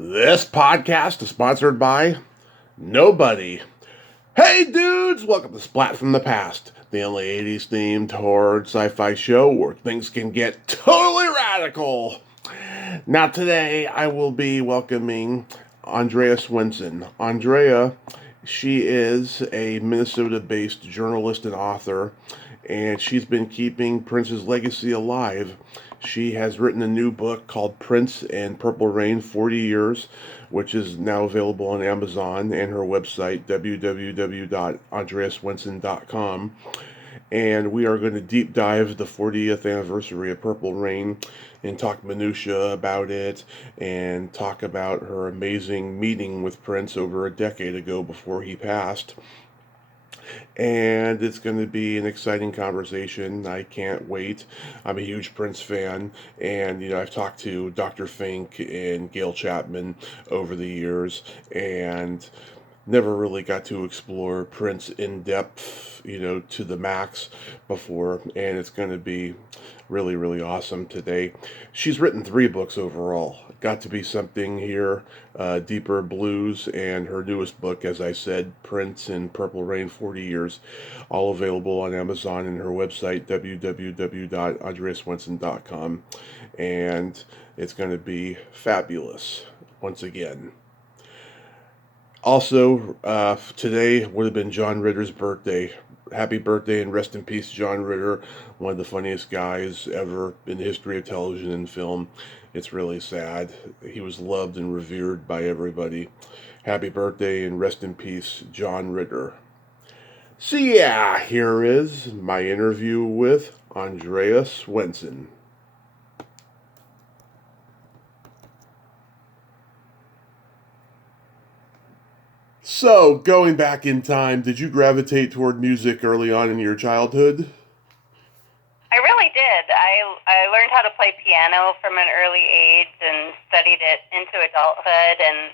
This podcast is sponsored by nobody. Hey dudes, welcome to Splat from the Past, the only 80s themed horror sci-fi show where things can get totally radical. Now today I will be welcoming Andrea Swensson. Andrea, she is a Minnesota-based journalist and author, and she's been keeping Prince's legacy alive. She has written a new book called Prince and Purple Rain 40 Years, which is now available on Amazon and her website, www.andreaswenson.com. And we are going to deep dive the 40th anniversary of Purple Rain and talk minutia about it and talk about her amazing meeting with Prince over a decade ago before he passed. And it's going to be an exciting conversation. I can't wait. I'm a huge Prince fan, and I've talked to Dr. Fink and Gail Chapman over the years, and never really got to explore Prince in depth, to the max before, and it's going to be really, really awesome today. She's written 3 books overall. Got to Be Something Here, Deeper Blues, and her newest book, as I said, Prince and Purple Rain 40 Years, all available on Amazon and her website, www.andreaswenson.com, and it's going to be fabulous once again. Also, today would have been John Ritter's birthday. Happy birthday and rest in peace, John Ritter, one of the funniest guys ever in the history of television and film. It's really sad. He was loved and revered by everybody. Happy birthday and rest in peace, John Ritter. So yeah, here is my interview with Andrea Swensson. So, going back in time, did you gravitate toward music early on in your childhood? I really did. I learned how to play piano from an early age and studied it into adulthood. And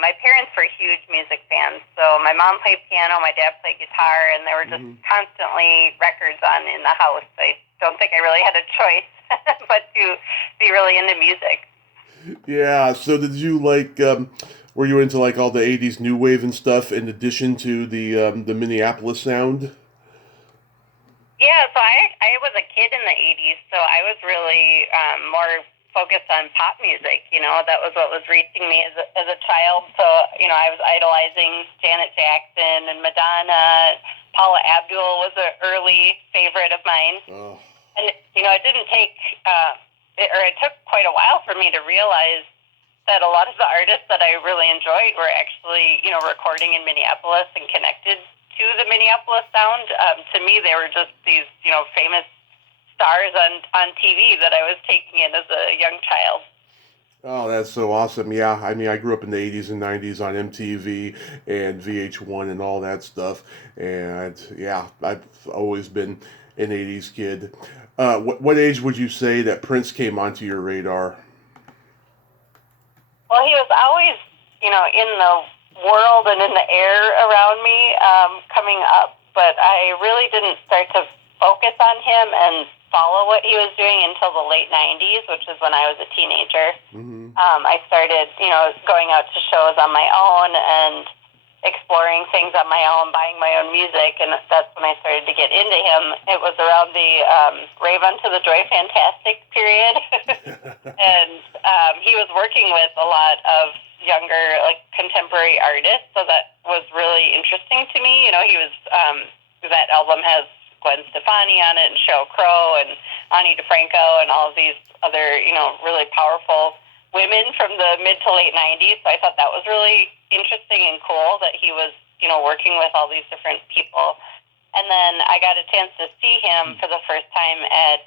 my parents were huge music fans. So my mom played piano, my dad played guitar, and there were just constantly records on in the house. I don't think I really had a choice but to be really into music. Yeah, so did you were you into like all the 80s new wave and stuff in addition to the Minneapolis sound? Yeah, so I was a kid in the 80s, so I was really more focused on pop music. That was what was reaching me as a child. So, I was idolizing Janet Jackson and Madonna. Paula Abdul was an early favorite of mine. Oh. And, it didn't take, it took quite a while for me to realize that a lot of the artists that I really enjoyed were actually, recording in Minneapolis and connected to the Minneapolis sound. To me, they were just these, famous stars on TV that I was taking in as a young child. Oh, that's so awesome. Yeah, I mean, I grew up in the 80s and 90s on MTV and VH1 and all that stuff. And yeah, I've always been an 80s kid. What age would you say that Prince came onto your radar? Well, he was always, in the world and in the air around me coming up, but I really didn't start to focus on him and follow what he was doing until the late 90s, which is when I was a teenager. Mm-hmm. I started, going out to shows on my own and exploring things on my own, buying my own music, and that's when I started to get into him. It was around the Rave Unto the Joy Fantastic period, and he was working with a lot of younger, contemporary artists, so that was really interesting to me. He was, that album has Gwen Stefani on it, and Sheryl Crow, and Ani DeFranco, and all of these other, really powerful women from the mid to late 90s, so I thought that was really interesting and cool that he was, working with all these different people. And then I got a chance to see him for the first time at,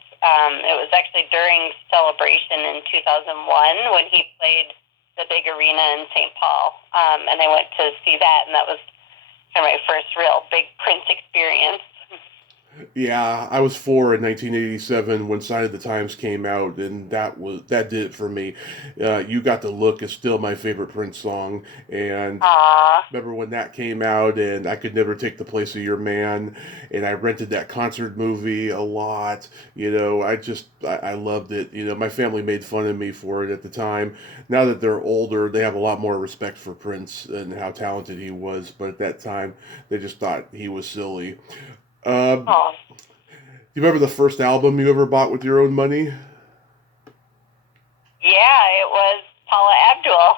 it was actually during Celebration in 2001 when he played the big arena in St. Paul, and I went to see that, and that was kind of my first real big Prince experience. Yeah, I was 4 in 1987 when Sign of the Times came out, and that did it for me. "You Got the Look" is still my favorite Prince song, and Aw. remember when that came out, and I Could Never Take the Place of Your Man, and I rented that concert movie a lot. I loved it. My family made fun of me for it at the time. Now that they're older, they have a lot more respect for Prince and how talented he was, but at that time, they just thought he was silly. Um, Oh. you remember the first album you ever bought with your own money? Yeah, it was Paula Abdul.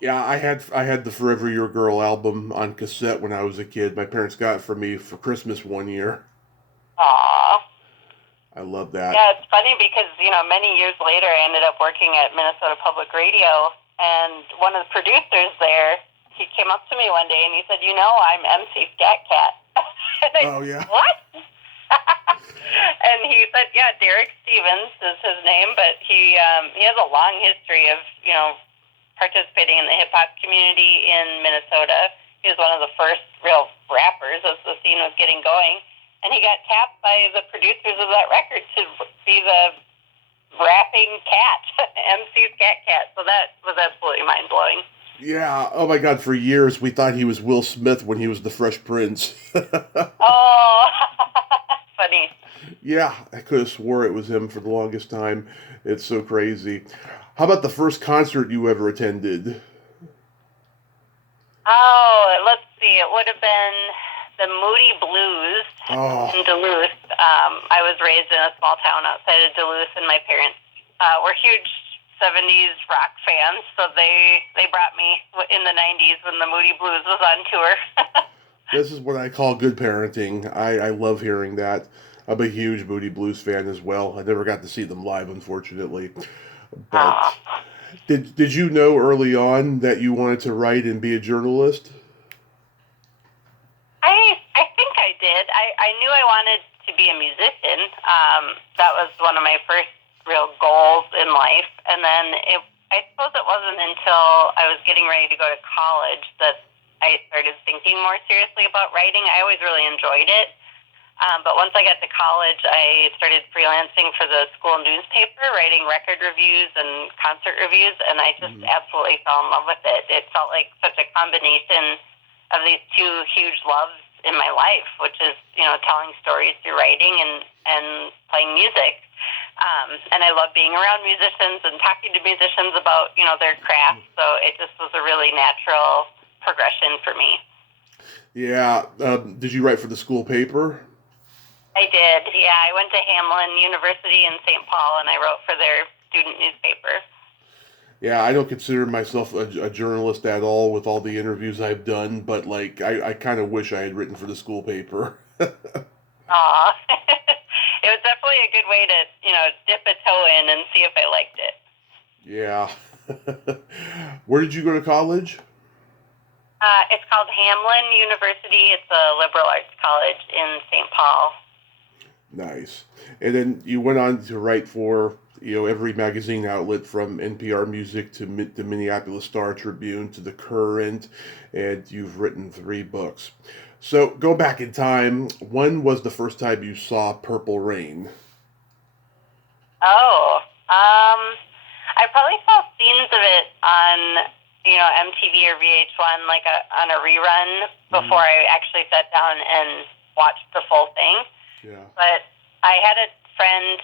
Yeah, I had the Forever Your Girl album on cassette when I was a kid. My parents got it for me for Christmas one year. Aw. I love that. Yeah, it's funny because, many years later I ended up working at Minnesota Public Radio, and one of the producers there, he came up to me one day and he said, I'm MC Scat Cat. And I Oh said, yeah. what? And he said, yeah, Derek Stevens is his name, but he has a long history of, participating in the hip-hop community in Minnesota. He was one of the first real rappers as the scene was getting going. And he got tapped by the producers of that record to be the rapping cat, MC Scat Cat. So that was absolutely mind-blowing. Yeah. Oh my God. For years we thought he was Will Smith when he was the Fresh Prince. Oh, funny. Yeah, I could have swore it was him for the longest time. It's so crazy. How about the first concert you ever attended? Oh, let's see. It would have been the Moody Blues Oh, in Duluth. I was raised in a small town outside of Duluth, and my parents were huge '70s rock fans, so they brought me in the '90s when the Moody Blues was on tour. this is what I call good parenting. I love hearing that. I'm a huge Moody Blues fan as well. I never got to see them live, unfortunately. But Aw. did you know early on that you wanted to write and be a journalist? I think I did. I knew I wanted to be a musician. That was one of my first real goals in life. And then I suppose it wasn't until I was getting ready to go to college that I started thinking more seriously about writing. I always really enjoyed it. But once I got to college, I started freelancing for the school newspaper, writing record reviews and concert reviews, and I just Mhm. absolutely fell in love with it. It felt like such a combination of these two huge loves in my life, which is, telling stories through writing and playing music. And I love being around musicians and talking to musicians about, their craft. So it just was a really natural progression for me. Yeah. Did you write for the school paper? I did. Yeah, I went to Hamlin University in St. Paul, and I wrote for their student newspaper. Yeah, I don't consider myself a journalist at all with all the interviews I've done, but like I kind of wish I had written for the school paper. Aw. It was definitely a good way to, dip a toe in and see if I liked it. Yeah. Where did you go to college? It's called Hamlin University. It's a liberal arts college in St. Paul. Nice. And then you went on to write for every magazine outlet from NPR Music to the Minneapolis Star Tribune to the Current, and you've written 3 books. So go back in time. When was the first time you saw Purple Rain? Oh, I probably saw scenes of it on, MTV or VH1, like on a rerun before Mm, I actually sat down and watched the full thing. yeah. But I had a friend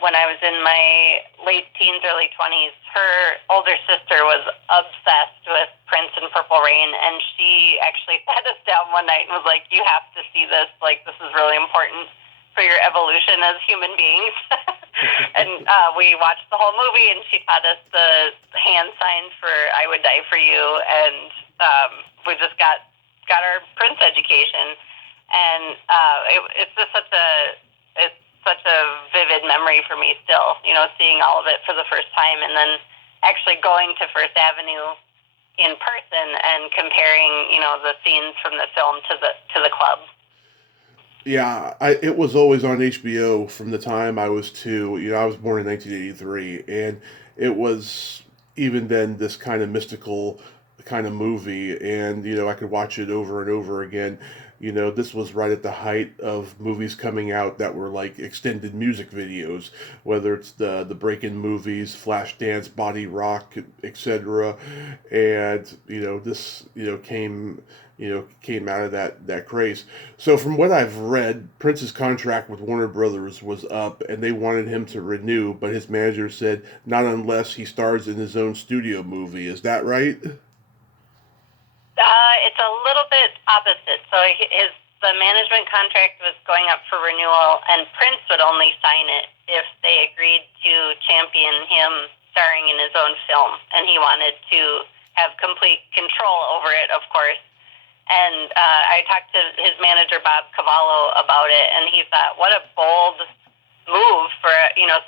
when I was in my late teens, early 20s. Her older sister was obsessed with Prince and Purple Rain, and she actually sat us down one night and was like, "You have to see this. Like, this is really important for your evolution as human beings." And we watched the whole movie, and she taught us the hand signs for "I would die for you," and we just got our Prince education. And it's just it's such a vivid memory for me still, seeing all of it for the first time, and then actually going to First Avenue in person and comparing, the scenes from the film to the club. Yeah, it was always on HBO from the time I was 2. I was born in 1983, and it was even then this kind of mystical kind of movie, and I could watch it over and over again. This was right at the height of movies coming out that were like extended music videos, whether it's the break-in movies, Flashdance, Body Rock, etc. And this came out of that craze. So from what I've read, Prince's contract with Warner Brothers was up, and they wanted him to renew, but his manager said not unless he stars in his own studio movie. Is that right? It's a little bit opposite. So the management contract was going up for renewal, and Prince would only sign it if they agreed to champion him starring in his own film, and he wanted to have complete control over it, of course. And I talked to his manager Bob Cavallo about it, and he thought, what a bold move for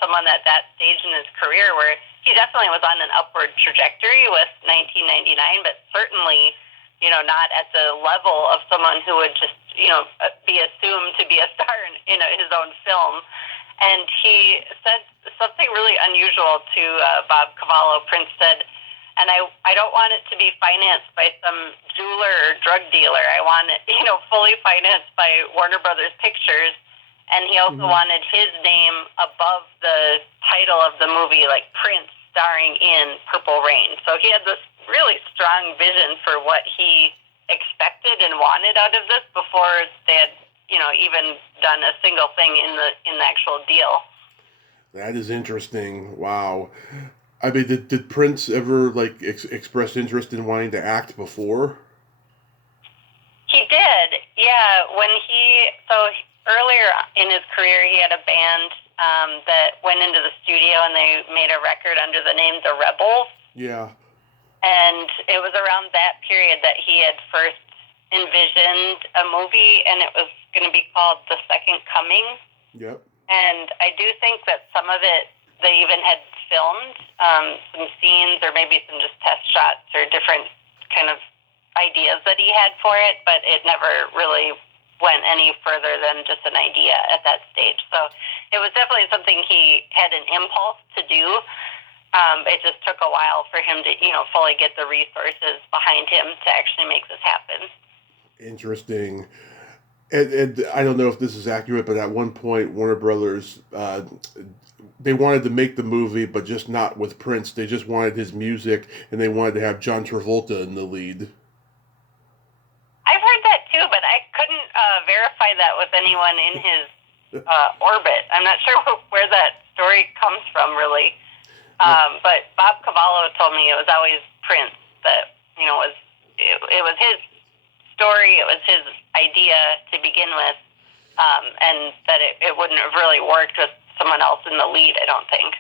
someone at that stage in his career, where he definitely was on an upward trajectory with 1999, but certainly not at the level of someone who would just be assumed to be a star in his own film. And he said something really unusual to Bob Cavallo. Prince said, and I don't want it to be financed by some jeweler or drug dealer. I want it, fully financed by Warner Brothers Pictures. And he also wanted his name above the title of the movie, like Prince starring in Purple Rain. So he had this really strong vision for what he expected and wanted out of this before they had, even done a single thing in the actual deal. That is interesting. Wow. I mean, did Prince ever like express interest in wanting to act before? He did, yeah. Earlier in his career, he had a band that went into the studio and they made a record under the name The Rebels. Yeah. And it was around that period that he had first envisioned a movie, and it was going to be called The Second Coming. Yep. And I do think that some of it they even had filmed some scenes or maybe some just test shots or different kind of ideas that he had for it, but it never really went any further than just an idea at that stage. So it was definitely something he had an impulse to do. It just took a while for him to, fully get the resources behind him to actually make this happen. Interesting. And I don't know if this is accurate, but at one point, Warner Brothers, they wanted to make the movie, but just not with Prince. They just wanted his music, and they wanted to have John Travolta in the lead. I've heard that too, but I couldn't verify that with anyone in his orbit. I'm not sure where that story comes from, really. But Bob Cavallo told me it was always Prince that it was his story, it was his idea to begin with, and that it wouldn't have really worked with someone else in the lead, I don't think.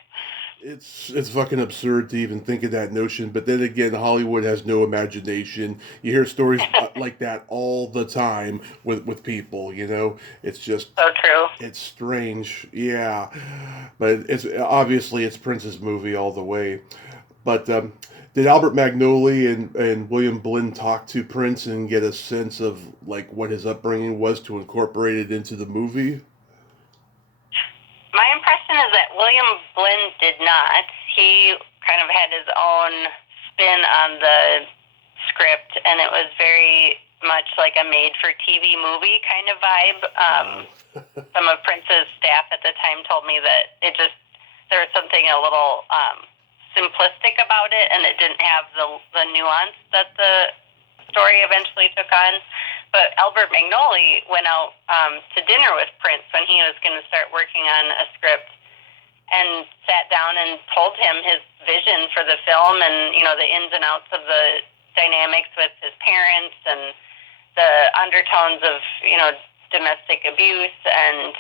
It's fucking absurd to even think of that notion, but then again, Hollywood has no imagination. You hear stories like that all the time with people. It's just so true. It's strange, yeah, but it's Prince's movie all the way. But did Albert Magnoli and William Blinn talk to Prince and get a sense of like what his upbringing was to incorporate it into the movie? My impression is that William Blinn did not. He kind of had his own spin on the script, and it was very much like a made-for-TV movie kind of vibe. Some of Prince's staff at the time told me that there was something a little simplistic about it, and it didn't have the nuance that the story eventually took on. But Albert Magnoli went out to dinner with Prince when he was going to start working on a script, and sat down and told him his vision for the film and the ins and outs of the dynamics with his parents and the undertones of domestic abuse and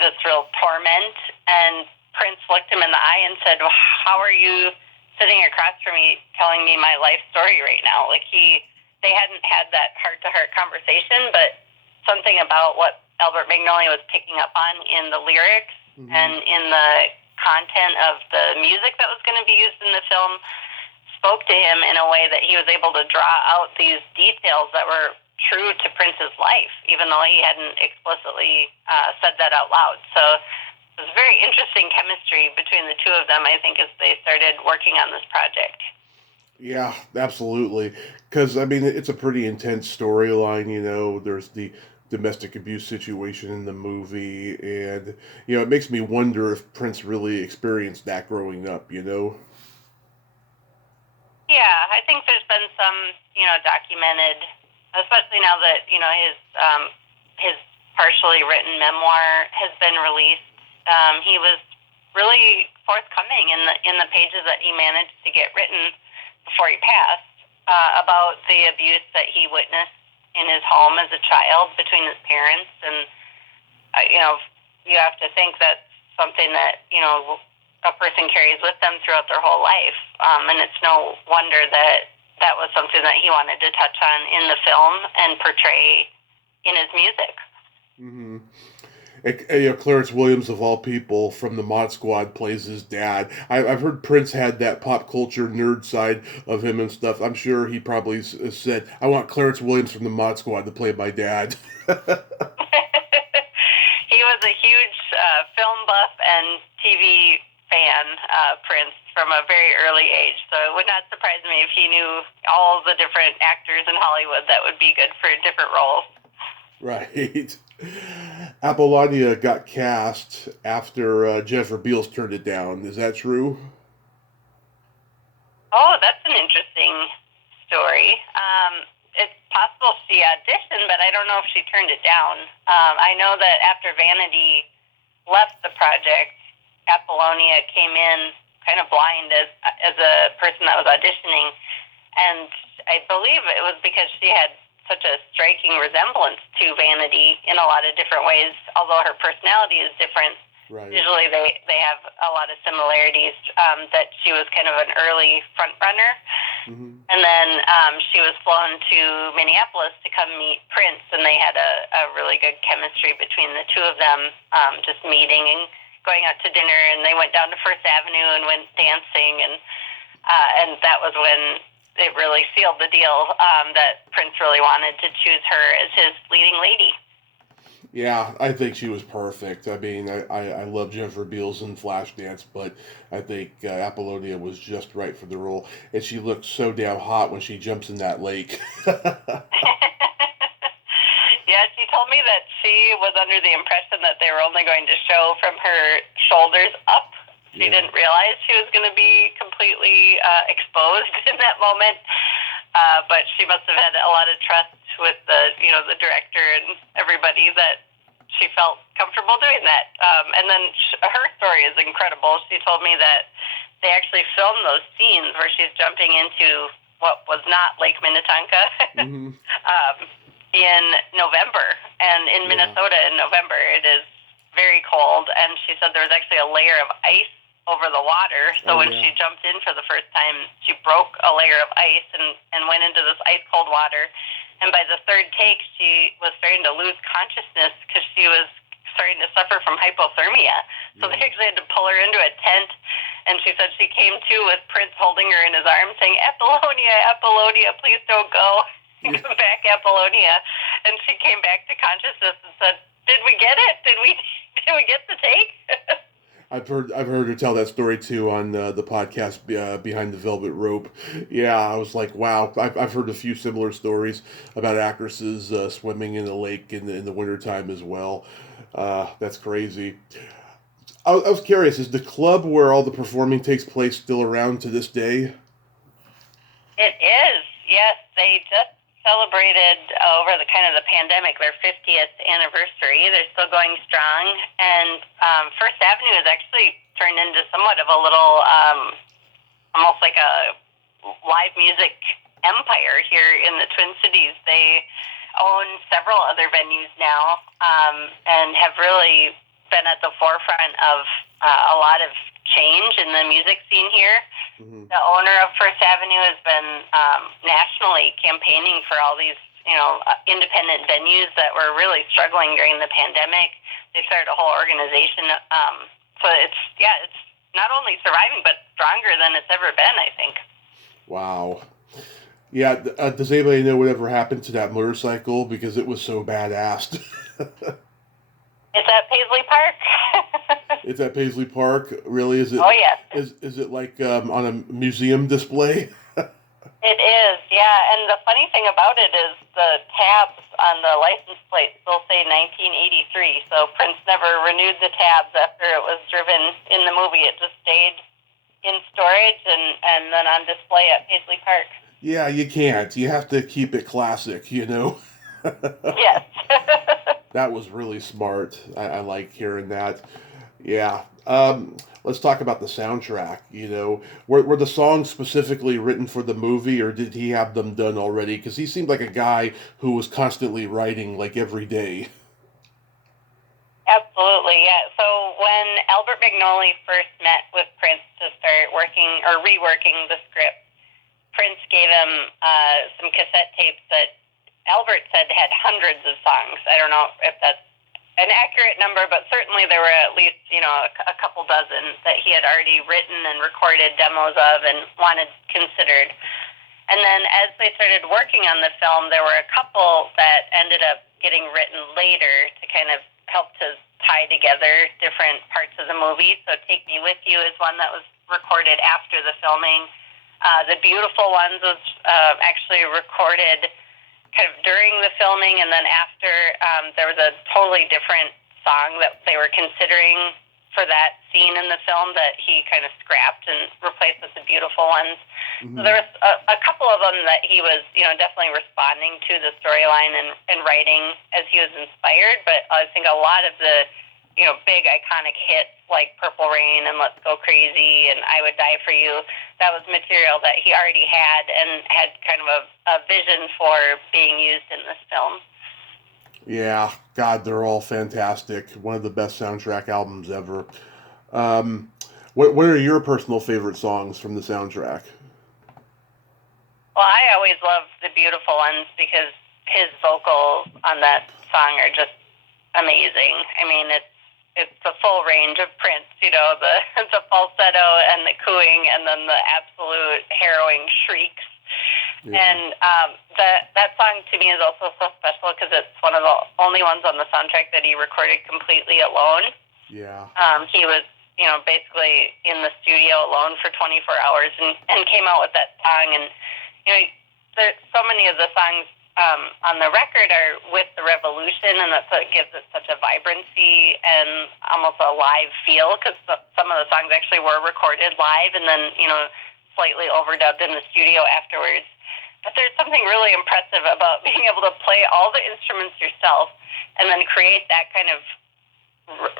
this real torment. And Prince looked him in the eye and said, well, "How are you sitting across from me telling me my life story right now?" Like they hadn't had that heart-to-heart conversation, but something about what Albert Magnoli was picking up on in the lyrics and in the content of the music that was going to be used in the film spoke to him in a way that he was able to draw out these details that were true to Prince's life, even though he hadn't explicitly said that out loud. So it was very interesting chemistry between the two of them, I think, as they started working on this project. Yeah, absolutely. Because, I mean, it's a pretty intense storyline, you know. There's the domestic abuse situation in the movie, and, you know, it makes me wonder if Prince really experienced that growing up, you know? Yeah, I think there's been some, documented, especially now that his partially written memoir has been released. He was really forthcoming in the pages that he managed to get written before he passed about the abuse that he witnessed in his home as a child between his parents, and you have to think that's something that a person carries with them throughout their whole life, and it's no wonder that that was something that he wanted to touch on in the film and portray in his music. Hmm. You know, Clarence Williams, of all people, from the Mod Squad, plays his dad. I've heard Prince had that pop culture nerd side of him and stuff. I'm sure he probably said, "I want Clarence Williams from the Mod Squad to play my dad." He was a huge film buff and TV fan, Prince, from a very early age. So it would not surprise me if he knew all the different actors in Hollywood that would be good for different roles. Right. Apollonia got cast after Jennifer Beals turned it down. Is that true? Oh, that's an interesting story. It's possible she auditioned, but I don't know if she turned it down. I know that after Vanity left the project, Apollonia came in kind of blind as a person that was auditioning, and I believe it was because she had such a striking resemblance to Vanity in a lot of different ways. Although her personality is different, Right. usually they have a lot of similarities. That she was kind of an early front runner, Hmm. and then she was flown to Minneapolis to come meet Prince, and they had a really good chemistry between the two of them, just meeting and going out to dinner, and they went down to First Avenue and went dancing, and that was when it really sealed the deal, that Prince really wanted to choose her as his leading lady. Yeah, I think she was perfect. I mean, I love Jennifer Beals in Flashdance, but I think Apollonia was just right for the role. And she looked so damn hot when she jumps in that lake. Yeah, she told me that she was under the impression that they were only going to show from her shoulders up. She Yeah. didn't realize she was going to be completely exposed in that moment. But she must have had a lot of trust with the director and everybody that she felt comfortable doing that. And then her story is incredible. She told me that they actually filmed those scenes where she's jumping into what was not Lake Minnetonka Hmm. in November. And in Yeah. Minnesota in November, it is very cold. And she said there was actually a layer of ice over the water. So Oh, when yeah. she jumped in for the first time, she broke a layer of ice and went into this ice cold water. And by the third take, she was starting to lose consciousness because she was starting to suffer from hypothermia. So they Yeah. actually had to pull her into a tent. And she said she came to with Prince holding her in his arms saying, Apollonia, Apollonia, please don't go. Yeah. Come back, Apollonia. And she came back to consciousness and said, did we get it? Did we get the take? I've heard her tell that story too on the podcast Behind the Velvet Rope. Yeah, I was like, wow. I've heard a few similar stories about actresses swimming in a lake in the wintertime as well. That's crazy. I was curious, is the club where all the performing takes place still around to this day? It is. Yes, they just celebrated over the kind of the pandemic their 50th anniversary. They're still going strong, and First Avenue has actually turned into somewhat of a little, almost like a live music empire here in the Twin Cities. They own several other venues now, and have really been at the forefront of a lot of change in the music scene here. Hmm. The owner of First Avenue has been nationally campaigning for all these, independent venues that were really struggling during the pandemic. They started a whole organization. So it's not only surviving but stronger than it's ever been, I think. Wow. Yeah, does anybody know whatever happened to that motorcycle? Because it was so badass. It's at Paisley Park. It's at Paisley Park. Really? Is it? Oh yes. Is it like on a museum display? It is, yeah. And the funny thing about it is the tabs on the license plate still say 1983. So Prince never renewed the tabs after it was driven in the movie. It just stayed in storage and then on display at Paisley Park. Yeah, you can't. You have to keep it classic, you know? Yes. That was really smart. I like hearing that. Yeah. Let's talk about the soundtrack. You know, were the songs specifically written for the movie, or did he have them done already? Because he seemed like a guy who was constantly writing, like every day. Absolutely, yeah. So when Albert Magnoli first met with Prince to start working or reworking the script, Prince gave him some cassette tapes that Albert said had hundreds of songs. I don't know if that's an accurate number, but certainly there were at least, a couple dozen that he had already written and recorded demos of and wanted considered. And then as they started working on the film, there were a couple that ended up getting written later to kind of help to tie together different parts of the movie. So Take Me With You is one that was recorded after the filming. The Beautiful Ones was actually recorded kind of during the filming, and then after there was a totally different song that they were considering for that scene in the film that he kind of scrapped and replaced with The Beautiful Ones. Mm-hmm. So there was a couple of them that he was, definitely responding to the storyline and writing as he was inspired, but I think a lot of the, big iconic hits like Purple Rain and Let's Go Crazy and I Would Die For You, that was material that he already had and had kind of a vision for being used in this film. Yeah, God, they're all fantastic. One of the best soundtrack albums ever. What are your personal favorite songs from the soundtrack? Well, I always love The Beautiful Ones because his vocals on that song are just amazing. I mean, it's the full range of Prince, the falsetto and the cooing and then the absolute harrowing shrieks. Yeah. And that song to me is also so special because it's one of the only ones on the soundtrack that he recorded completely alone. Yeah. He was, basically in the studio alone for 24 hours and came out with that song. And, there's so many of the songs on the record are with the Revolution, and that's what gives it such a vibrancy and almost a live feel because some of the songs actually were recorded live and then, slightly overdubbed in the studio afterwards. But there's something really impressive about being able to play all the instruments yourself and then create that kind of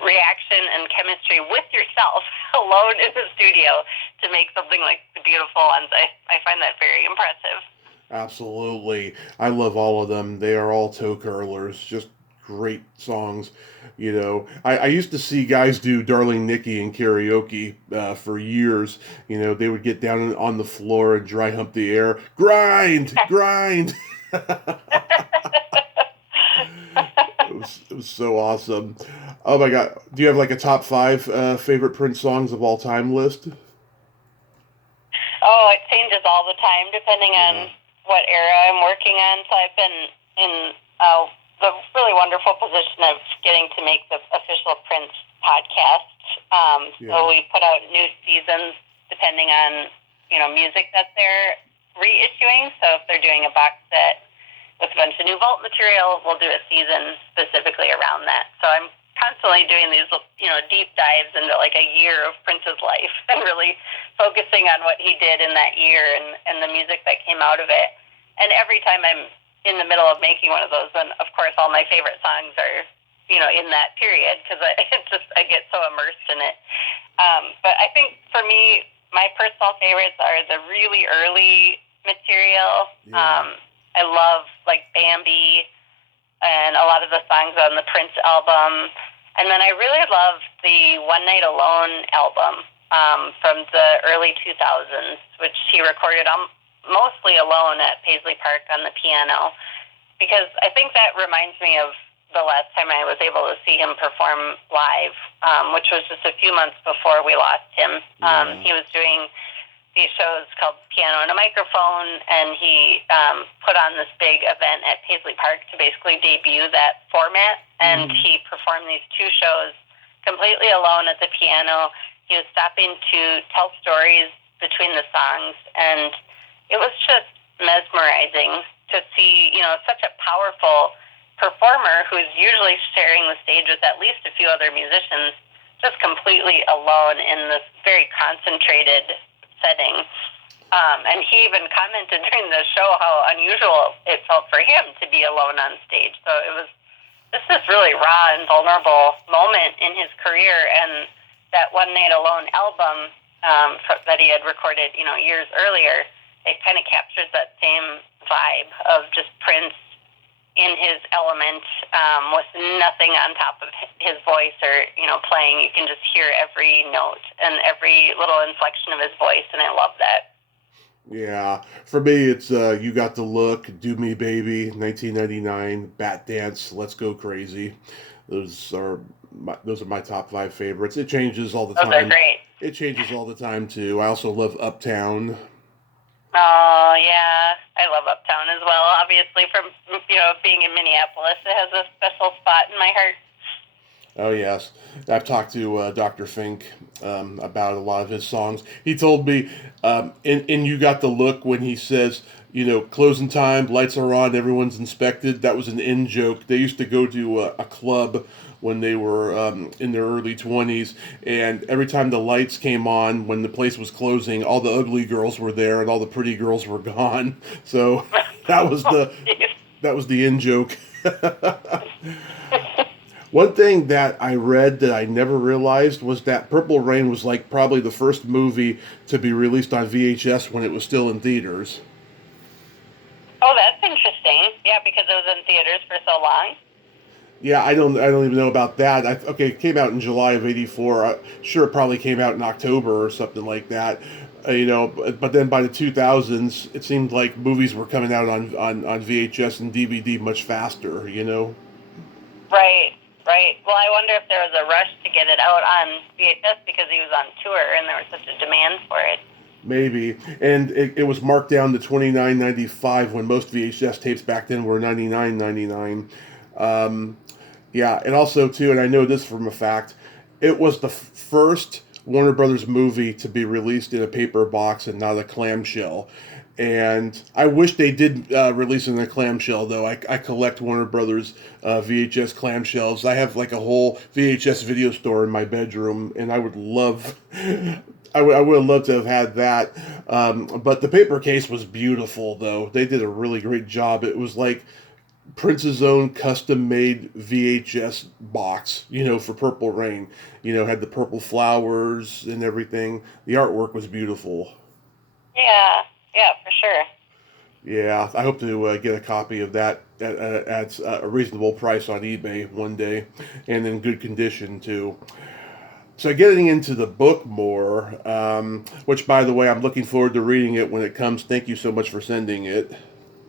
reaction and chemistry with yourself alone in the studio to make something like The Beautiful Ones. I find that very impressive. Absolutely. I love all of them. They are all toe curlers. Just great songs. I used to see guys do Darling Nikki in karaoke for years. They would get down on the floor and dry hump the air. Grind! Grind! It was so awesome. Oh my God. Do you have like a top 5 favorite Prince songs of all time list? Oh, it changes all the time depending on what era I'm working on. So I've been in the really wonderful position of getting to make the official Prince podcast. So we put out new seasons depending on, music that they're reissuing. So if they're doing a box set with a bunch of new Vault material, we'll do a season specifically around that. So I'm constantly doing these, deep dives into like a year of Prince's life and really focusing on what he did in that year and the music that came out of it. And every time I'm in the middle of making one of those, then of course all my favorite songs are, in that period because I get so immersed in it. But I think for me, my personal favorites are the really early material. Yeah. I love like Bambi and a lot of the songs on the Prince album. And then I really love the One Night Alone album from the early 2000s, which he recorded mostly alone at Paisley Park on the piano, because I think that reminds me of the last time I was able to see him perform live, which was just a few months before we lost him. He was doing these shows called Piano and a Microphone, and he put on this big event at Paisley Park to basically debut that format, and he performed these 2 shows completely alone at the piano. He was stopping to tell stories between the songs, and it was just mesmerizing to see, such a powerful performer who's usually sharing the stage with at least a few other musicians, just completely alone in this very concentrated setting. And he even commented during the show how unusual it felt for him to be alone on stage. So it was just this really raw and vulnerable moment in his career. And that One Night Alone album that he had recorded, years earlier, it kind of captures that same vibe of just Prince in his element, with nothing on top of his voice or, playing. You can just hear every note and every little inflection of his voice, and I love that. Yeah, for me, it's You Got the Look, Do Me Baby, 1999, Bat Dance, Let's Go Crazy. Those are my top 5 favorites. It changes all the time. Those are great. It changes all the time, too. I also love Uptown. Oh, yeah. I love Uptown as well. Obviously, from, being in Minneapolis, it has a special spot in my heart. Oh, yes. I've talked to Dr. Fink about a lot of his songs. He told me in You Got the Look, when he says, closing time, lights are on, everyone's inspected, that was an in joke. They used to go to a club when they were in their early 20s, and every time the lights came on, when the place was closing, all the ugly girls were there and all the pretty girls were gone. So that was the in joke. One thing that I read that I never realized was that Purple Rain was like probably the first movie to be released on VHS when it was still in theaters. Oh, that's interesting. Yeah, because it was in theaters for so long. Yeah, I don't even know about that. It came out in July of '84. Sure, it probably came out in October or something like that. But then by the 2000s, it seemed like movies were coming out on VHS and DVD much faster. Right. Well, I wonder if there was a rush to get it out on VHS because he was on tour and there was such a demand for it. Maybe. And it was marked down to $29.95 when most VHS tapes back then were $99.99. Yeah, and also, too, and I know this from a fact, it was the first Warner Brothers movie to be released in a paper box and not a clamshell. And I wish they did release it in a clamshell, though. I collect Warner Brothers VHS clamshells. I have like a whole VHS video store in my bedroom, and I would love... I would have loved to have had that. But the paper case was beautiful, though. They did a really great job. It was like Prince's own custom-made VHS box, for Purple Rain. Had the purple flowers and everything. The artwork was beautiful. Yeah, for sure. Yeah, I hope to get a copy of that at a reasonable price on eBay one day, and in good condition, too. So getting into the book more, which, by the way, I'm looking forward to reading it when it comes. Thank you so much for sending it.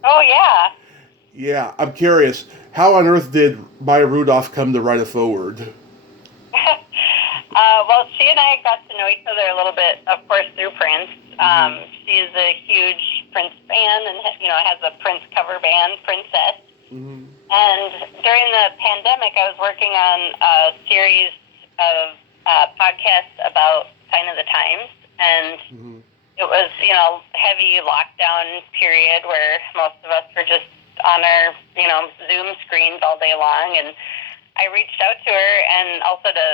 Oh, yeah. Yeah, I'm curious. How on earth did Maya Rudolph come to write a foreword? Well, she and I got to know each other a little bit, of course, through Prince. She's a huge Prince fan and, has a Prince cover band, Princess. Mm-hmm. And during the pandemic, I was working on a series of podcasts about Sign of the Times. And it was, heavy lockdown period where most of us were just on our, Zoom screens all day long. And I reached out to her and also to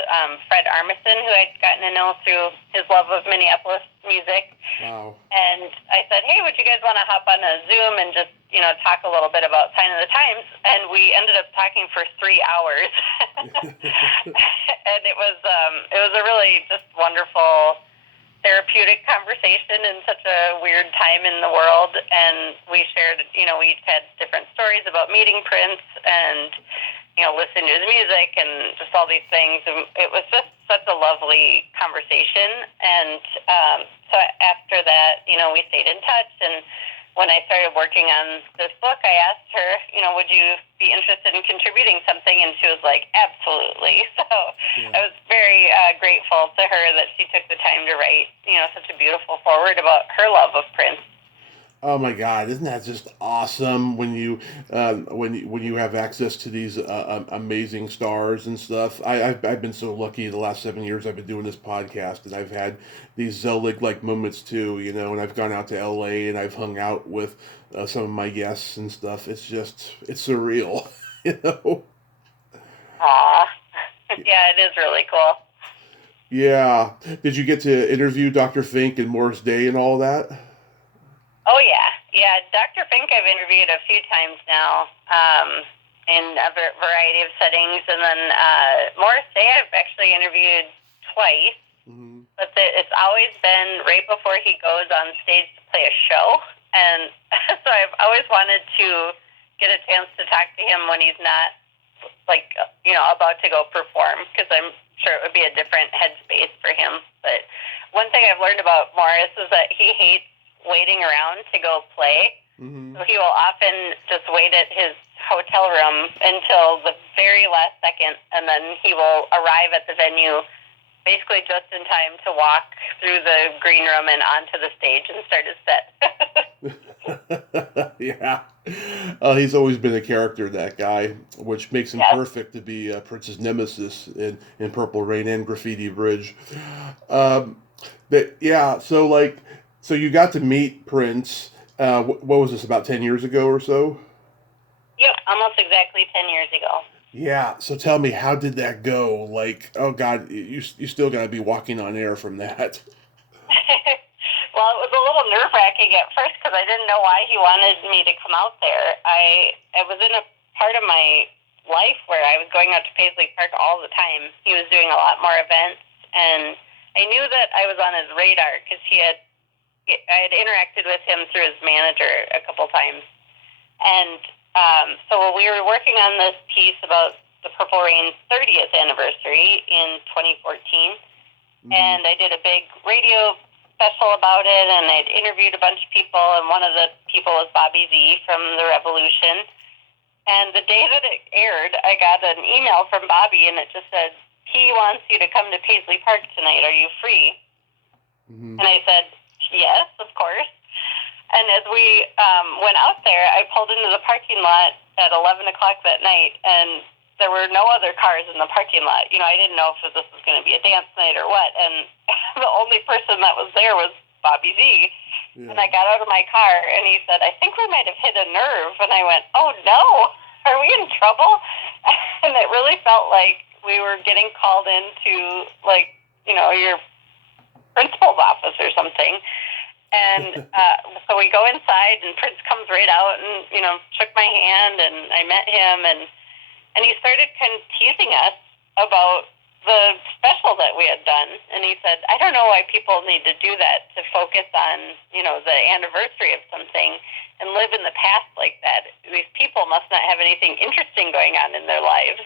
Fred Armisen, who I'd gotten to know through his love of Minneapolis music. Wow. And I said, hey, would you guys want to hop on a Zoom and just, talk a little bit about Sign of the Times? And we ended up talking for 3 hours. And it was a really just wonderful therapeutic conversation in such a weird time in the world. And we shared, we each had different stories about meeting Prince and, listening to his music and just all these things. And it was just such a lovely conversation. And so after that, we stayed in touch. And when I started working on this book, I asked her, would you be interested in contributing something? And she was like, absolutely. So I was very grateful to her that she took the time to write, such a beautiful foreword about her love of Prince. Oh my God! Isn't that just awesome when you when you have access to these amazing stars and stuff? I've been so lucky the last 7 years I've been doing this podcast, and I've had these Zelig like moments too, you know. And I've gone out to L.A. and I've hung out with some of my guests and stuff. It's surreal, you know. Aw. Yeah, it is really cool. Yeah. Did you get to interview Dr. Fink and Morris Day and all that? Oh, yeah. Yeah, Dr. Fink I've interviewed a few times now in a variety of settings. And then Morris Day I've actually interviewed twice. Mm-hmm. But it's always been right before he goes on stage to play a show. And so I've always wanted to get a chance to talk to him when he's not, like, about to go perform, because I'm sure it would be a different headspace for him. But one thing I've learned about Morris is that he hates waiting around to go play. Mm-hmm. So he will often just wait at his hotel room until the very last second, and then he will arrive at the venue basically just in time to walk through the green room and onto the stage and start his set. Yeah. He's always been a character, that guy, which makes him Yes. perfect to be Prince's nemesis in Purple Rain and Graffiti Bridge. But yeah, so you got to meet Prince. What was this, about 10 years ago or so? Yep, almost exactly 10 years ago. Yeah, so tell me, how did that go? Like, oh God, you still got to be walking on air from that. Well, it was a little nerve-wracking at first because I didn't know why he wanted me to come out there. I was in a part of my life where I was going out to Paisley Park all the time. He was doing a lot more events, and I knew that I was on his radar because I had interacted with him through his manager a couple times. And so we were working on this piece about the Purple Rain's 30th anniversary in 2014, and I did a big radio special about it, and I'd interviewed a bunch of people, and one of the people was Bobby Z from The Revolution. And the day that it aired, I got an email from Bobby, and it just said, he wants you to come to Paisley Park tonight. Are you free? And I said, yes, of course. And as we went out there, I pulled into the parking lot at 11 o'clock that night, and there were no other cars in the parking lot. You know, I didn't know if this was going to be a dance night or what, and the only person that was there was Bobby Z. Yeah. And I got out of my car, and he said, I think we might have hit a nerve. And I went, oh, no, are we in trouble? And it really felt like we were getting called into, like, your principal's office or something. And so we go inside, and Prince comes right out and, shook my hand, and I met him, and he started kind of teasing us about the special that we had done. And he said, I don't know why people need to do that, to focus on, the anniversary of something and live in the past like that. These people must not have anything interesting going on in their lives.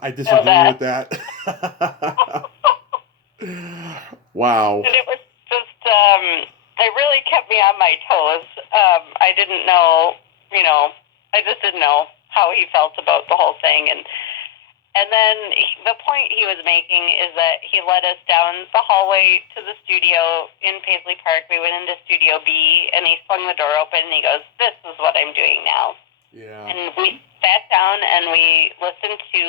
I disagree with that. Wow. And it was just, it really kept me on my toes. I didn't know, I just didn't know how he felt about the whole thing. And then the point he was making is that he led us down the hallway to the studio in Paisley Park. We went into Studio B, and he swung the door open, and he goes, this is what I'm doing now. Yeah. And we sat down, and we listened to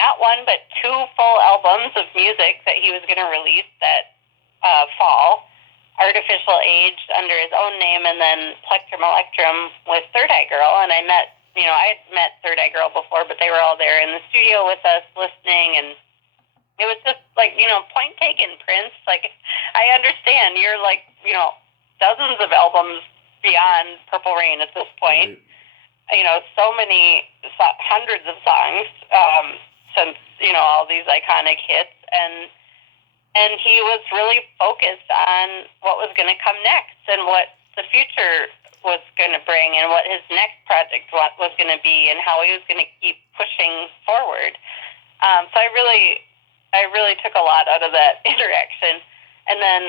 not one but two full albums of music that he was going to release that fall. Artificial Age under his own name, and then Plectrum Electrum with Third Eye Girl. And I had met Third Eye Girl before, but they were all there in the studio with us listening, and it was just like, point taken, Prince. Like, I understand you're like, dozens of albums beyond Purple Rain at this point. Right. So many, hundreds of songs since, all these iconic hits, and he was really focused on what was going to come next and what the future was going to bring and what his next project was going to be and how he was going to keep pushing forward. So I really took a lot out of that interaction. And then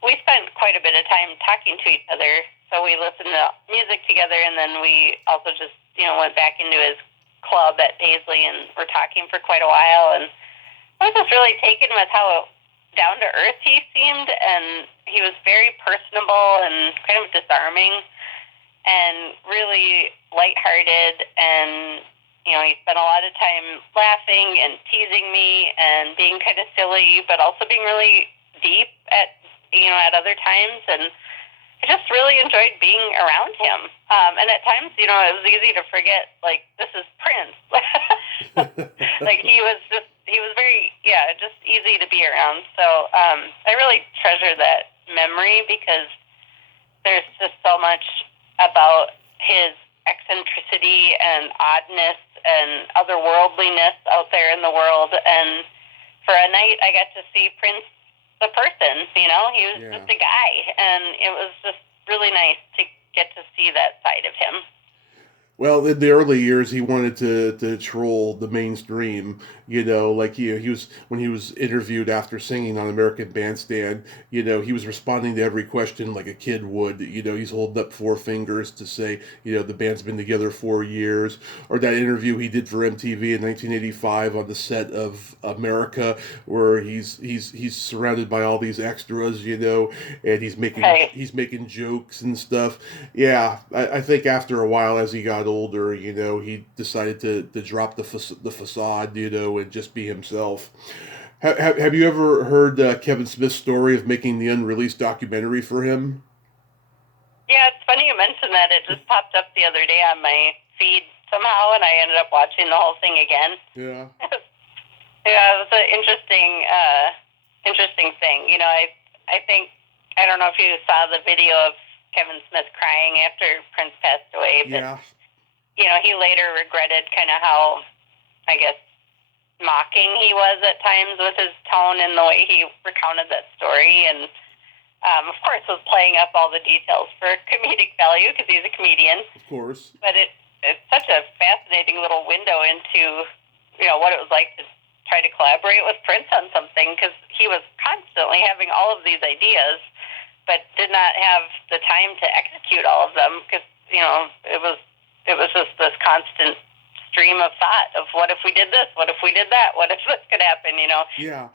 we spent quite a bit of time talking to each other. So we listened to music together, and then we also just, went back into his club at Paisley and were talking for quite a while. And I was just really taken with how down to earth he seemed, and he was very very personable and kind of disarming and really lighthearted, and he spent a lot of time laughing and teasing me and being kind of silly, but also being really deep at other times. And I just really enjoyed being around him. And at times, it was easy to forget, like, this is Prince. Like, he was very, just easy to be around. So I really treasure that memory, because there's just so much about his eccentricity and oddness and otherworldliness out there in the world. And for a night, I got to see Prince the person. He was just a guy, and it was just really nice to get to see that side of him. Well, in the early years, he wanted to troll the mainstream, like he was, when he was interviewed after singing on American Bandstand, he was responding to every question like a kid would. He's holding up four fingers to say, the band's been together 4 years. Or that interview he did for MTV in 1985 on the set of America, where he's surrounded by all these extras, and he's making jokes and stuff. Yeah, I think after a while, as he got older, he decided to drop the facade, and just be himself. Have you ever heard Kevin Smith's story of making the unreleased documentary for him? Yeah, it's funny you mentioned that. It just popped up the other day on my feed somehow, and I ended up watching the whole thing again. Yeah. Yeah, it was an interesting thing. I think, I don't know if you saw the video of Kevin Smith crying after Prince passed away, but Yeah. He later regretted kind of how, I guess, mocking he was at times with his tone and the way he recounted that story, and of course was playing up all the details for comedic value, because he's a comedian. Of course. But it's such a fascinating little window into, what it was like to try to collaborate with Prince on something, because he was constantly having all of these ideas, but did not have the time to execute all of them, because, it was just this constant stream of thought of, what if we did this? What if we did that? What if this could happen? Yeah.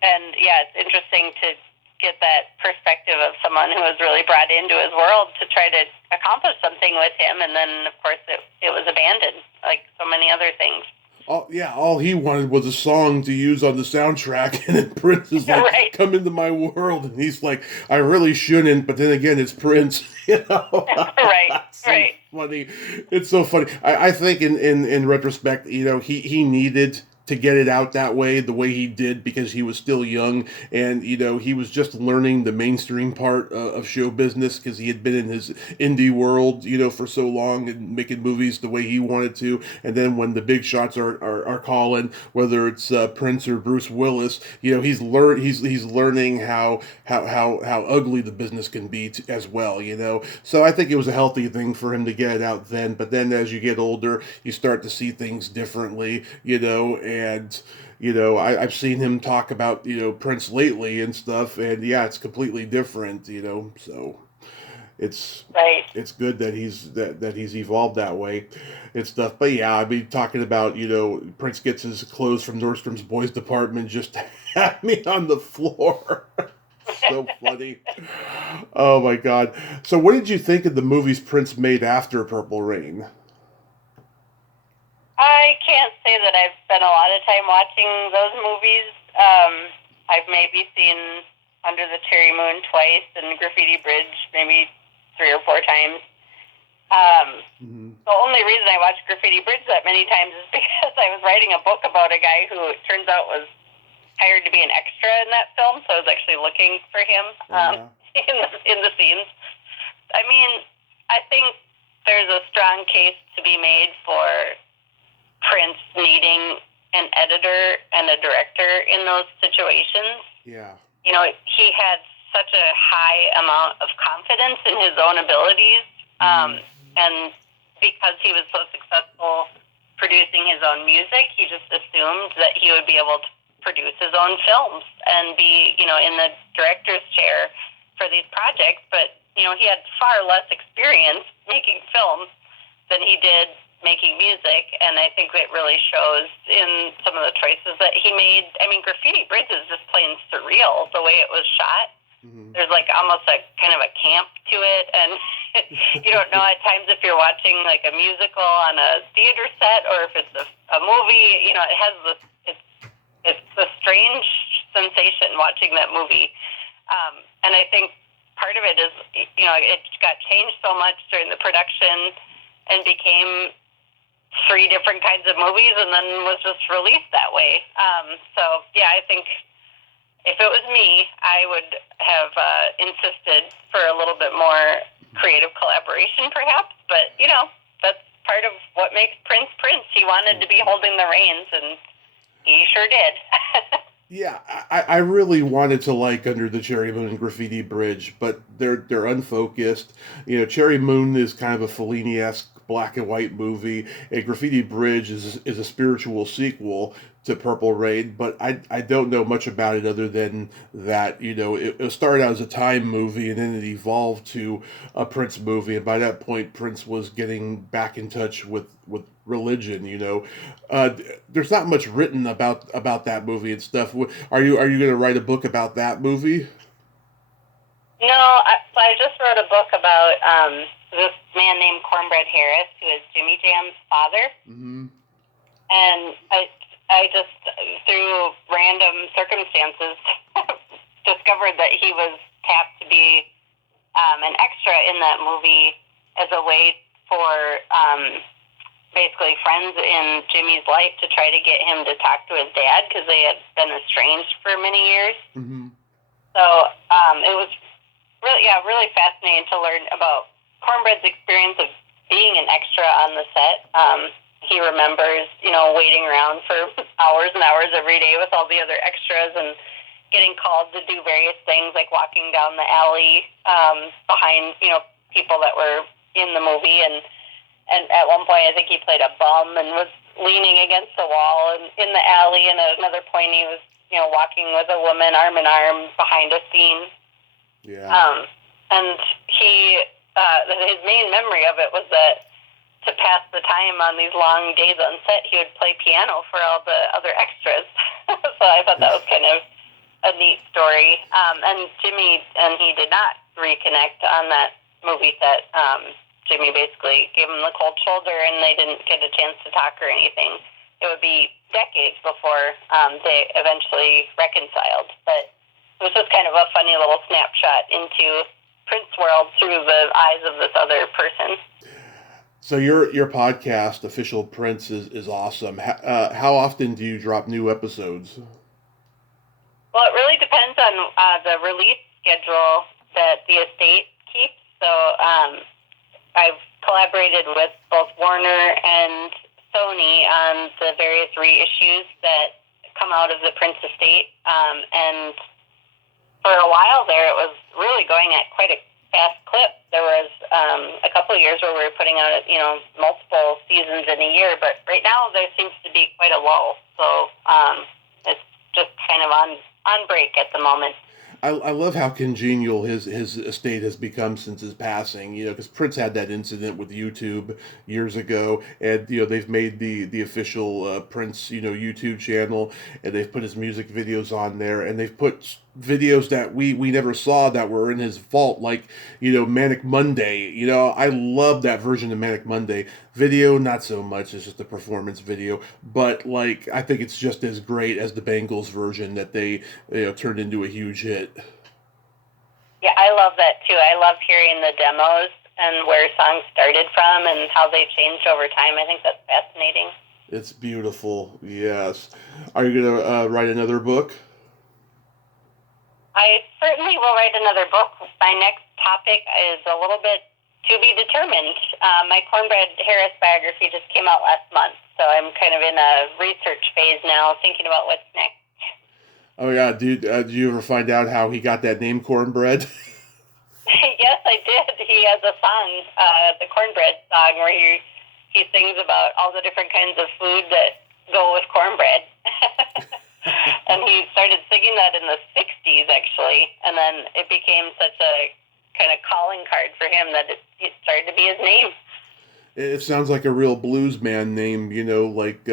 And it's interesting to get that perspective of someone who was really brought into his world to try to accomplish something with him, and then of course it was abandoned, like so many other things. All he wanted was a song to use on the soundtrack, and then Prince is like, right. Come into my world, and he's like, I really shouldn't, but then again, it's Prince, Right, right. Funny. It's so funny. I think in retrospect, he needed to get it out that way, the way he did, because he was still young, and he was just learning the mainstream part of show business, because he had been in his indie world for so long and making movies the way he wanted to. And then when the big shots are calling, whether it's Prince or Bruce Willis, he's learning how ugly the business can be as well. So I think it was a healthy thing for him to get it out then. But then as you get older, you start to see things differently. And I've seen him talk about Prince lately and stuff, and it's completely different. So it's right. It's good that he's evolved that way and stuff. But I mean, talking about Prince gets his clothes from Nordstrom's boys department just had me on the floor. So funny. Oh my God. So what did you think of the movies Prince made after Purple Rain? I can't say that I've spent a lot of time watching those movies. I've maybe seen Under the Cherry Moon twice and Graffiti Bridge maybe 3 or 4 times. The only reason I watched Graffiti Bridge that many times is because I was writing a book about a guy who it turns out was hired to be an extra in that film, so I was actually looking for him in the scenes. I mean, I think there's a strong case to be made for Prince needing an editor and a director in those situations. Yeah. He had such a high amount of confidence in his own abilities, and because he was so successful producing his own music, he just assumed that he would be able to produce his own films and be, in the director's chair for these projects. But, he had far less experience making films than he did making music, and I think it really shows in some of the choices that he made. I mean, Graffiti Bridge is just plain surreal, the way it was shot. Mm-hmm. There's like almost a kind of a camp to it, and you don't know at times if you're watching like a musical on a theater set or if it's a movie. You know, it has this. It's a strange sensation watching that movie, and I think part of it is, you know, it got changed so much during the production and became 3 different kinds of movies, and then was just released that way. So yeah, I think if it was me, I would have insisted for a little bit more creative collaboration, perhaps. But, you know, that's part of what makes Prince Prince. He wanted to be holding the reins, and he sure did. Yeah, I really wanted to like Under the Cherry Moon and Graffiti Bridge, but they're unfocused. You know, Cherry Moon is kind of a Fellini-esque black and white movie, and Graffiti Bridge is a spiritual sequel to Purple Rain, but I don't know much about it other than that, you know, it started out as a Time movie and then it evolved to a Prince movie, and by that point Prince was getting back in touch with religion, you know. There's not much written about that movie and stuff. Are you going to write a book about that movie? No, I just wrote a book about this man named Cornbread Harris, who is Jimmy Jam's father. Mm-hmm. And I just, through random circumstances, discovered that he was tapped to be an extra in that movie as a way for basically friends in Jimmy's life to try to get him to talk to his dad, because they had been estranged for many years. Mm-hmm. So it was really fascinating to learn about Cornbread's experience of being an extra on the set. He remembers, you know, waiting around for hours and hours every day with all the other extras and getting called to do various things, like walking down the alley behind, you know, people that were in the movie. And at one point, I think he played a bum and was leaning against the wall in the alley. And at another point, he was, you know, walking with a woman arm in arm behind a scene. Yeah. And he, his main memory of it was that to pass the time on these long days on set, he would play piano for all the other extras. So I thought that was kind of a neat story. And Jimmy and he did not reconnect on that movie set. Jimmy basically gave him the cold shoulder, and they didn't get a chance to talk or anything. It would be decades before they eventually reconciled. But it was just kind of a funny little snapshot into Prince world through the eyes of this other person. So your podcast, Official Prince, is awesome. How often do you drop new episodes? Well, it really depends on the release schedule that the estate keeps. So I've collaborated with both Warner and Sony on the various reissues that come out of the Prince estate. And for a while there, it was really going at quite a fast clip. There was a couple of years where we were putting out, you know, multiple seasons in a year, but right now there seems to be quite a lull. So it's just kind of on break at the moment. I love how congenial his estate has become since his passing. You know, because Prince had that incident with YouTube years ago, and you know they've made the official Prince YouTube channel, and they've put his music videos on there, and they've put videos that we never saw that were in his vault, like Manic Monday. I love that version of Manic Monday. Video, not so much. It's just a performance video, but like I think it's just as great as the Bangles version that they turned into a huge hit. Yeah, I love that too. I love hearing the demos and where songs started from and how they changed over time. I think that's fascinating. It's beautiful. Yes. Are you gonna write another book? I certainly will write another book. My next topic is a little bit to be determined. My Cornbread Harris biography just came out last month, so I'm kind of in a research phase now, thinking about what's next. Oh yeah, did you ever find out how he got that name, Cornbread? Yes, I did. He has a song, the Cornbread song, where he sings about all the different kinds of food that go with cornbread. And he started singing that in the 60s, actually, and then it became such a kind of calling card for him that it started to be his name. It sounds like a real blues man name, like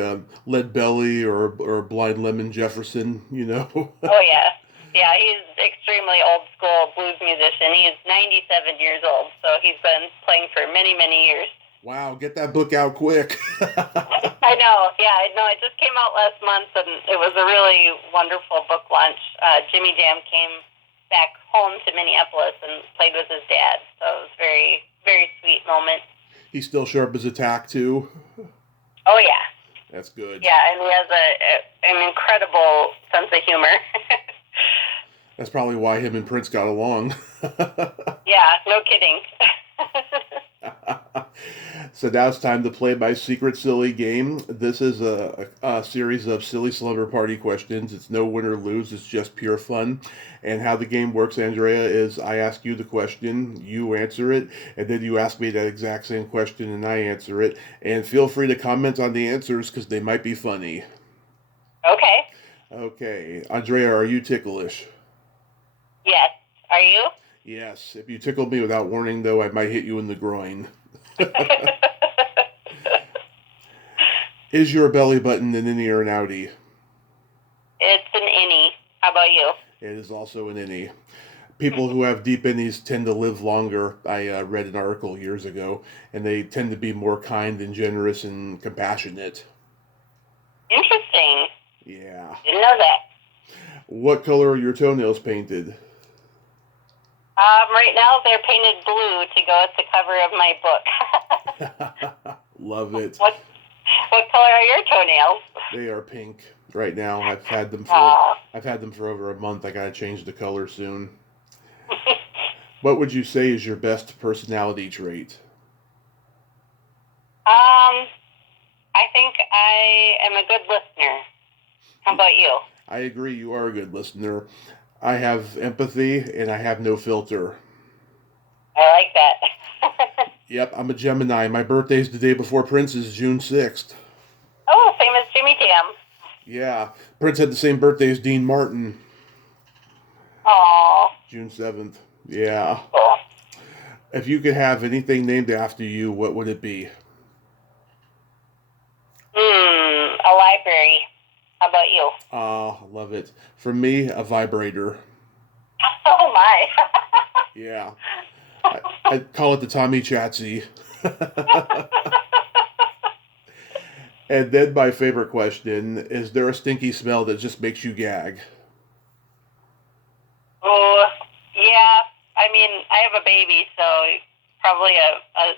Lead Belly or Blind Lemon Jefferson, Oh, yeah. Yeah, he's extremely old school blues musician. He's 97 years old, so he's been playing for many, many years. Wow, get that book out quick. I know, yeah, I know. It just came out last month, and it was a really wonderful book launch. Jimmy Jam came back home to Minneapolis and played with his dad, so it was very, very sweet moment. He's still sharp as a tack, too? Oh, yeah. That's good. Yeah, and he has an incredible sense of humor. That's probably why him and Prince got along. Yeah, no kidding. So now it's time to play my secret silly game. This is a series of silly slumber party questions. It's no win or lose. It's just pure fun. And how the game works, Andrea, is I ask you the question, you answer it, and then you ask me that exact same question and I answer it. And feel free to comment on the answers because they might be funny. Okay. Okay. Andrea, are you ticklish? Yes. Are you? Yes. If you tickle me without warning, though, I might hit you in the groin. Is your belly button an innie or an outie? It's an innie. How about you? It is also an innie. People who have deep innies tend to live longer. I read an article years ago, and they tend to be more kind and generous and compassionate. Interesting. Yeah. Didn't know that. What color are your toenails painted? Right now they're painted blue to go with the cover of my book. Love it. What color are your toenails? They are pink right now. I've had them for over a month. I gotta change the color soon. What would you say is your best personality trait? I think I am a good listener. How about you? I agree. You are a good listener. I have empathy and I have no filter. I like that. Yep, I'm a Gemini. My birthday's the day before Prince's, June 6th. Oh, same as Jimmy Jam. Yeah, Prince had the same birthday as Dean Martin. Aww. June 7th. Yeah. Cool. If you could have anything named after you, what would it be? A library. How about you? I love it. For me, a vibrator. Oh, my. Yeah. I'd call it the Tommy Chatsy. And then my favorite question, is there a stinky smell that just makes you gag? Oh, yeah. I mean, I have a baby, so probably a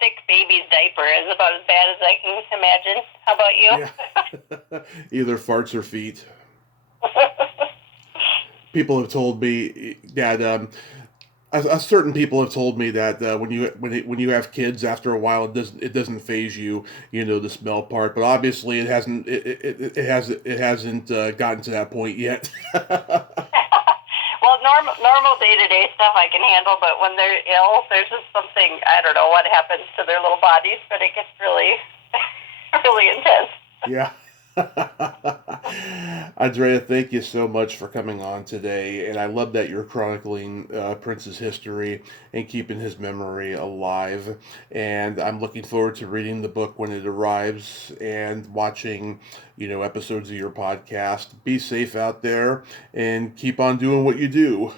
sick baby's diaper is about as bad as I can imagine. How about you? Yeah. Either farts or feet. People have told me that certain people have told me that when you have kids, after a while it doesn't faze you, the smell part. But obviously it hasn't gotten to that point yet. Well, normal day-to-day stuff I can handle, but when they're ill, there's just something, I don't know what happens to their little bodies, but it gets really, really intense. Yeah. Andrea, thank you so much for coming on today, and I love that you're chronicling Prince's history and keeping his memory alive, and I'm looking forward to reading the book when it arrives and watching episodes of your podcast. Be safe out there and keep on doing what you do.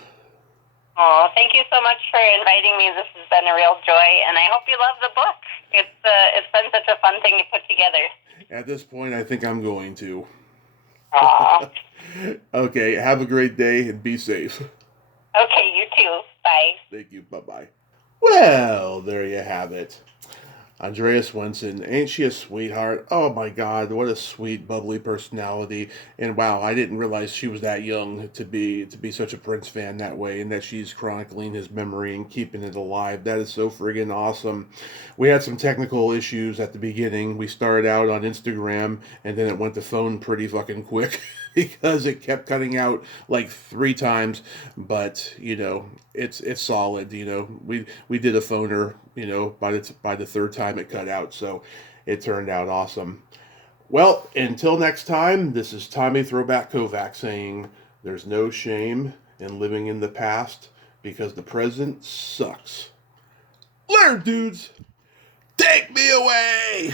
Oh, thank you so much for inviting me. This has been a real joy, and I hope you love the book. It's been such a fun thing to put together. At this point, I think I'm going to. Aww. Okay, have a great day and be safe. Okay, you too. Bye. Thank you. Bye-bye. Well, there you have it. Andrea Swensson, ain't she a sweetheart? Oh my God, what a sweet, bubbly personality. And wow, I didn't realize she was that young to be such a Prince fan that way, and that she's chronicling his memory and keeping it alive. That is so friggin' awesome. We had some technical issues at the beginning. We started out on Instagram, and then it went to phone pretty fucking quick because it kept cutting out like 3 times. But it's solid. We did a phoner. By the 3rd time it cut out, so it turned out awesome. Well, until next time, this is Tommy Throwback Kovac saying there's no shame in living in the past because the present sucks. Later, dudes! Take me away!